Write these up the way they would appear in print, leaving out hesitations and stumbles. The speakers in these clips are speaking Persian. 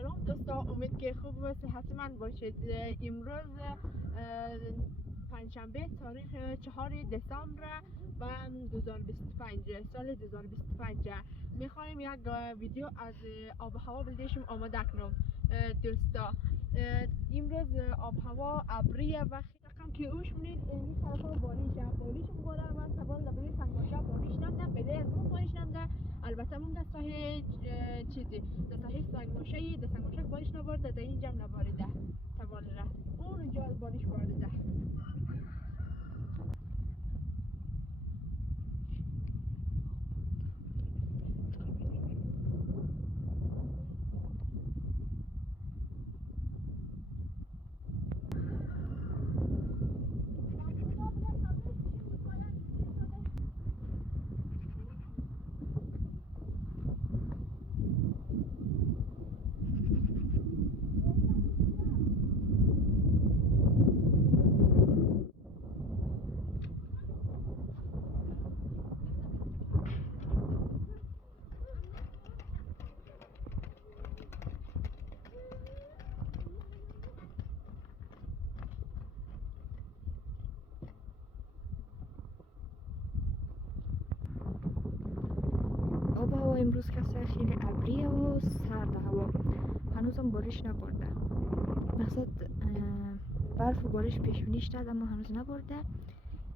سلام دوستان، امید که خوب و صحتمند باشید. امروز پنجشنبه تاریخ 4 دسامبر و 2025 سال 2025 میخوایم یک ویدیو از آب و هوا بلدیشم آماده کنم. دوستا امروز آب و هوا ابریه و خیلی که اوش منید این طرفا باریش باره و سوال لبه سنگاشه باریش نمده بده از اون باریش نمده. البته من دسته چیزی دسته سنگاشه باریش نبارده در اینجا نبارده سوال را اونجا باریش بارده. آب و هوا امروز که خیلی ابریه و سرد هوا، هنوزم بارش نبارده. مقصد برف و بارش پیش بینی شده اما هنوز نبارده.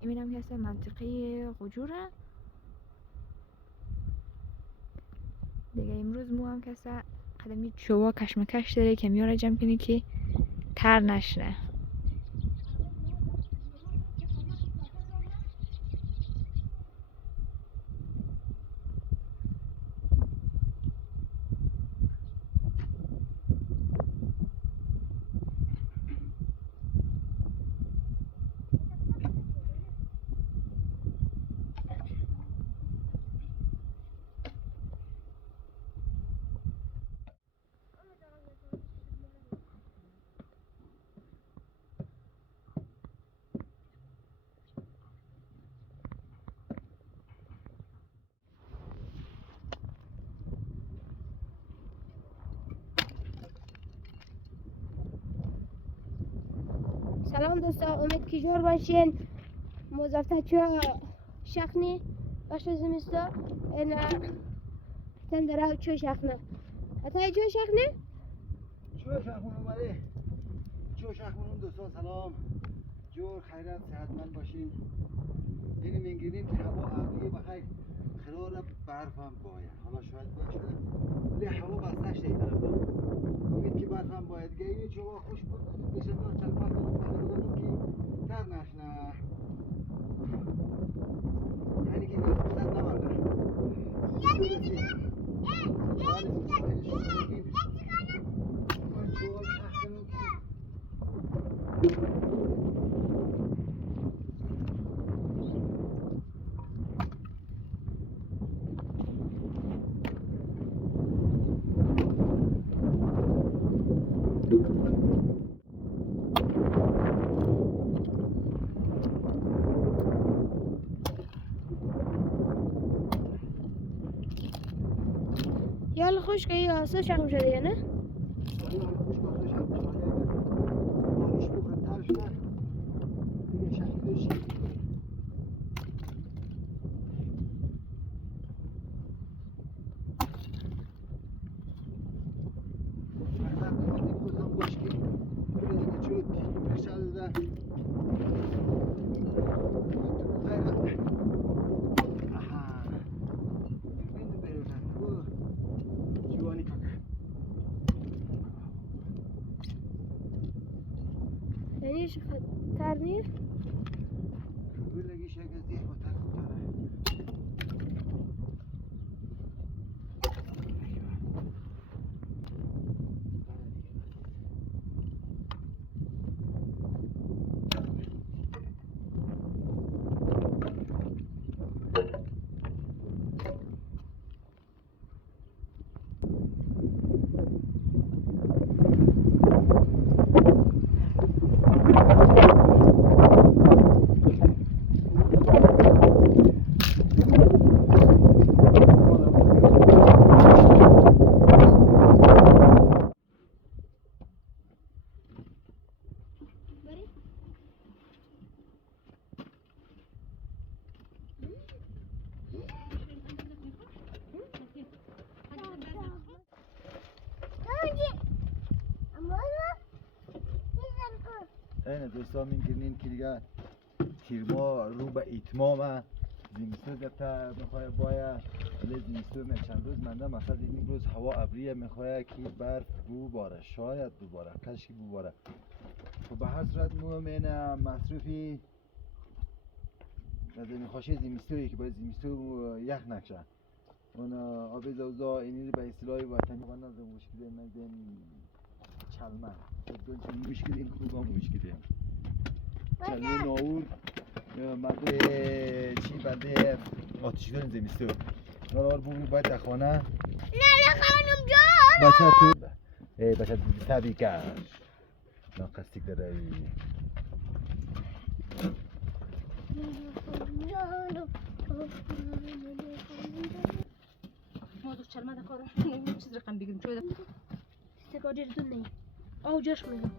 اینم که منطقه قجوره دیگه. امروز مو هم که قدمی چوا کشمکش داره که میاره جمع کنی که تر نشنه. سلام دوستان، امید که جور باشین. موظفت چه شخنی باشه زمستا این تن درا چه شخنه حتی چه شخنه اومده چه شخمون دوستان سلام جور خیرت صحتمند باشین. این میگیرین که هوا ابری بخیر قرار برف هم باید حالا شاید باشه ولی هوا بسته شده طرفا امید که برف هم باید گیری چوا خوش بود بشه دار چلپا کنم که تر نشنه یعنی که این فرصت نمانده یال خوش که یه آسه شخم شده یا نه؟ یعنی تر نیست؟ اینه دوستا میگیرین که دیگه تیرما رو به اتمام زمستون دفته میخواه باید ولی زمستون چند روز منده مثلا این روز هوا ابریه میخواه که برف بباره شاید بباره کشکی بباره خب به هر صورت مؤمن مصروفی از این خوشی زمستویی که باید زمستون یخ نکشه اون آب زوزا اینی به اصطلاح وطنی وانا از مشکل نگذین چلمن دون چون مشکل این خوب هم مشکل چلمه ناور مده چی بده آتشگاه زمستون نالار بگو باید در خانه نه خانم جان بچه تو بچه تو تبی کش ناقصدیک داره ما دو چلمه ده کاره چیز رقم بگیم چوی ده سکاجر دون نیم آو جاش میگم